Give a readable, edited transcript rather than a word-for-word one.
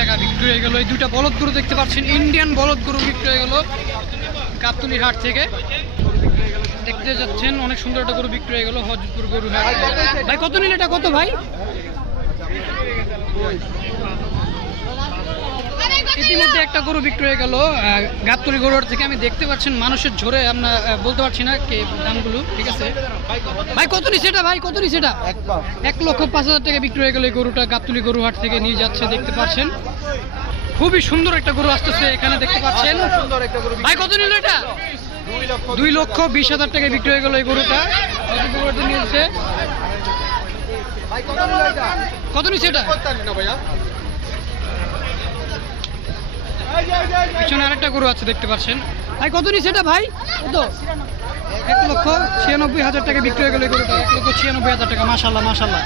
টাকা বিক্রি হয়ে গেল। এই দুটা বলদ গরু দেখতে পাচ্ছেন, ইন্ডিয়ান বলদ গরু বিক্রি হয়ে গেল গাবতলী হাট থেকে। দেখতে যাচ্ছেন অনেক সুন্দর একটা গরু বিক্রি হয়ে গেল হজরতপুর গরু হাট। ভাই কত নিলে এটা, কত ভাই? ইতিমধ্যে একটা গরু বিক্রি হয়ে গেল গাবতলী গরু হাট থেকে। আমি দেখতে পাচ্ছেন মানুষের ঝরে, আমরা বলতে পারছি না কে দামগুলো, ঠিক আছে। ভাই কত নিছে এটা, ভাই কত নিছে এটা? 1,05,000 টাকা বিক্রি হয়ে গেল এই গরুটা গাবতলী গরু হাট থেকে নিয়ে যাচ্ছে, দেখতে পাচ্ছেন। খুবই সুন্দর একটা গরু আসতেছে এখানে, দেখতে পাচ্ছেন। ভাই কত নিল এটা? 2,20,000 টাকা বিক্রি হয়ে গেল এই গরুটা নিয়েছে। কত নিচ্ছে এটা? পিছনে আরেকটা গরু আছে দেখতে পাচ্ছেন। ভাই কত নিচ্ছে এটা ভাই? কত? 1,96,000 টাকা বিক্রি হয়ে গেল এই গরুটা। 1,96,000 টাকা। মাশাআল্লাহ মাশাআল্লাহ।